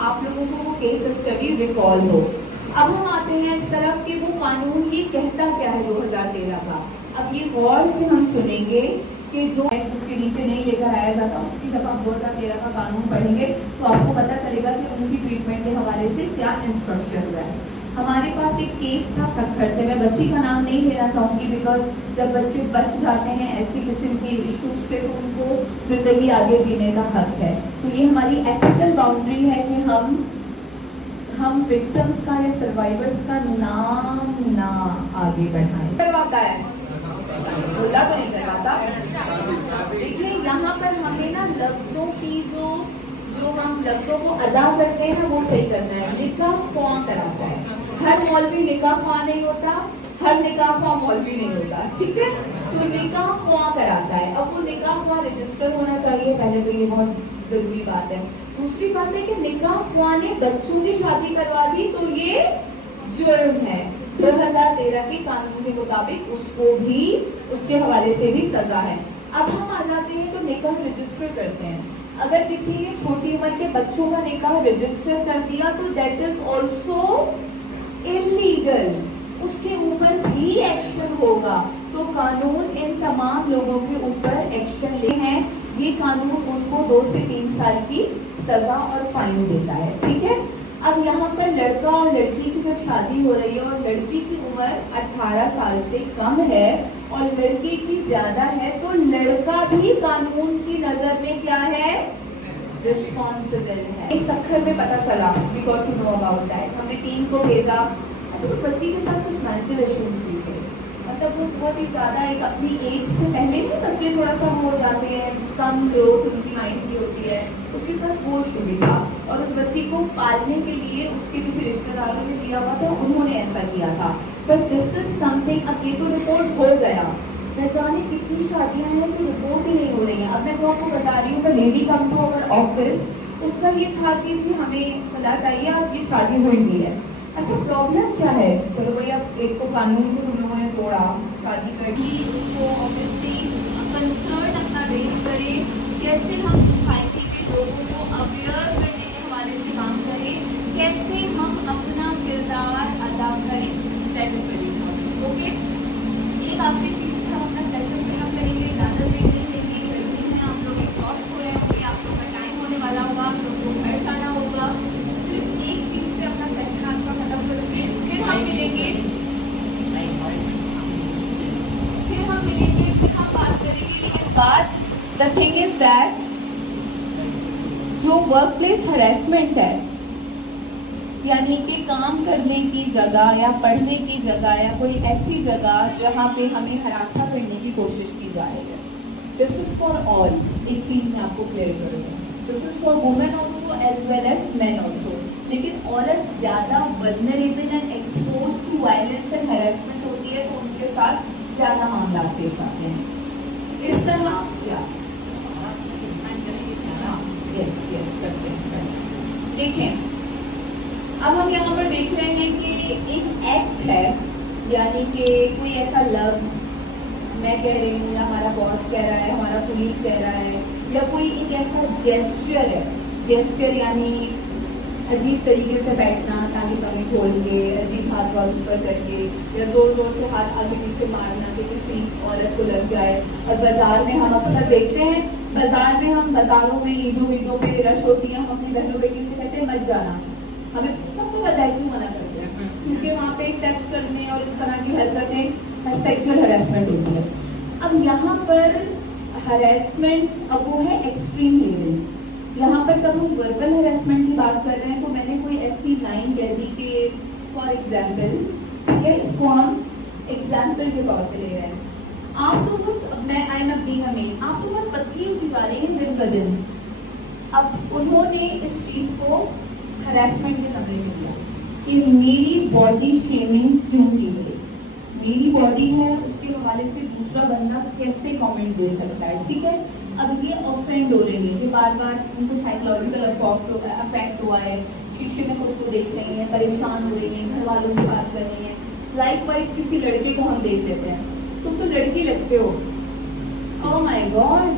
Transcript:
आप लोगों को वो केस स्टडी रिकॉल हो। अब हम आते हैं इस तरफ कि वो कानून ये कहता क्या है 2013 का। अब ये गौर से हम सुनेंगे कि जो उसके नीचे नहीं लेकर आया जाता, उसकी जब आप 2013 का कानून पढ़ेंगे तो आपको पता चलेगा कि उनकी ट्रीटमेंट के हवाले से क्या इंस्ट्रक्शन हुआ है। हमारे पास एक केस था सक्खर से, मैं बच्ची का नाम नहीं लेना चाहूँगी बिकॉज जब बच्चे बच जाते हैं ऐसी किस्म के इश्यूज से तो उनको जिंदगी आगे जीने का हक है। तो ये हमारी एथिकल बाउंड्री है कि हम विक्टिम्स का या सर्वाइवर्स का नाम ना आगे बढ़ाएं। करवाता है बोला तो नहीं करवाता। देखिए यहाँ पर हमें ना लफ्जों की जो हम लफ्जों को अदा करते हैं वो सही करना है। निकाह कौन कराता है? हर मौलवी निकाह ख्वाह नहीं होता, हर निकाह ख्वाह मौलवी नहीं होता, ठीक है। तो निकाह ख्वाह कराता है। अब वो निकाह ख्वाह रजिस्टर होना चाहिए, पहले तो ये बहुत जरूरी बात है। दूसरी बात है कि निकाह ख्वाह ने बच्चों की शादी करवा दी तो ये जुर्म है। 2013 के कानून के मुताबिक उसको भी उसके हवाले से भी सजा है। अब हम आ जाते हैं तो निकाह रजिस्टर करते हैं। अगर किसी ने छोटी उम्र के बच्चों का निकाह रजिस्टर कर दिया तो दैट इज ऑल्सो इलीगल, उसके ऊपर भी एक्शन होगा। तो कानून इन तमाम लोगों के ऊपर एक्शन ले हैं। ये कानून उनको 2 से 3 साल की सजा और फाइन देता है, ठीक है। अब यहाँ पर लड़का और लड़की की जब शादी हो रही है और लड़की की उम्र 18 साल से कम है और लड़की की ज्यादा है तो लड़का भी कानून की नजर में क्या है? रिस्पॉन्सिबल है। सक्खर में पता चला, we got to know about that. हमने टीम को भेजा। अच्छा, उस बच्ची के साथ कुछ मेंटल इश्यूज भी थे, मतलब वो बहुत ही ज्यादा एक अपनी एज से पहले ही बच्चे थोड़ा सा हो जाते हैं, कम ग्रोथ उनकी माइंड की होती है, उसके साथ वो इशू भी था और उस बच्ची को पालने के लिए उसके किसी रिश्तेदारों ने दिया हुआ था, उन्होंने ऐसा किया था। बट दिस इज समथिंग, अब ये तो रिपोर्ट हो गया, न जाने कितनी शादियां हैं जो रिपोर्ट ही नहीं हो रही हैं। अब मैं तो आपको बता रही हूँ, lady come to our office, उसका ये था कि जी हमें खुला चाहिए, अब ये शादी हुई भी है। अच्छा, प्रॉब्लम क्या है? चलो भैया, एक तो कानून को तुम लोगों ने तोड़ा, शादी करके उसको ऑब्वियसली कंसर्न अपना रेज करे, कैसे हम सोसाइटी के लोगों को अवेयर करने के हवाले से काम करें, कैसे हम अपना किरदार अदा करें, that is very important. Okay, एक आखिरी चीज पे हम अपना सेशन खत्म करेंगे, ज़्यादा देर नहीं लेंगे, गर्मी में आप लोग एग्जॉस्ट हो रहे होंगे, आप लोग का टाइम होने वाला होगा, आप लोग को घर जाना होगा। सिर्फ एक चीज पे अपना सेशन आज का खत्म करेंगे, फिर हम मिलेंगे, फिर हम बात करेंगे। लेकिन बात द थिंग इज दैट जो वर्क प्लेस हरेसमेंट है, यानी कि काम करने की जगह या पढ़ने की जगह या कोई ऐसी जगह जहाँ पे हमें हरासा करने की कोशिश की जा रही है, दिस इज फॉर ऑल। एक चीज मैं आपको क्लियर करूँगा, this is for women also as well as man also. लेकिन औरत ज्यादा vulnerable and expose to violence and harassment होती है, तो उनके साथ ज्यादा मामला पेश आते हैं। इस तरह क्या देखें, अब हम यहाँ पर देख रहे हैं कि एक एक्ट है, यानी कि कोई ऐसा लफ्ज मैं कह रही हूँ या हमारा बॉस कह रहा है, हमारा पुलिस कह रहा है, या कोई एक ऐसा जेस्चर है। जेस्चर यानी अजीब तरीके से बैठना, टांगे टांगे खोल के, अजीब हाथ वाथ ऊपर करके, या जोर जोर से हाथ आगे पीछे मारना कि किसी औरत को लग जाए। और बाजार में हम अक्सर देखते हैं, बाजारों में ईदों पे रश होती है, हम अपनी बहनों बेटियों से कहते हैं मत जाना। हमें सबको पता है क्यों मना करते हैं, क्योंकि वहाँ पे टच करने और इस तरह की हरकतें सेक्सुअल हरासमेंट होती है। अब यहाँ पर हरासमेंट अब वो है एक्सट्रीम लेवल। यहाँ पर जब हम वर्बल हरासमेंट की बात कर रहे हैं तो मैंने कोई ऐसी लाइन कह दी कि फॉर एग्जाम्पल, ठीक है, इसको हम एग्जाम्पल के तौर पे ले रहे हैं। आप तो बहुत, मैं I am being a male, आप तो बहुत पतली होती जा रही हैं दिन ब दिन। अब उन्होंने इस चीज को हरासमेंट के समझ में लिया कि मेरी बॉडी शेमिंग क्यों की गई, मेरी बॉडी है, उसके हवाले से दूसरा बंदा कैसे कमेंट दे सकता है, ठीक है। अब ये ऑफेंड हो रही है कि बार बार उनको साइकोलॉजिकल अफेक्ट हुआ है, शीशे में खुद को देख रही है, परेशान हो रही है, घर वालों से बात कर रही है। लाइकवाइज किसी लड़के को हम देख लेते हैं, तुम तो लड़की लगते हो, ओह माय गॉड,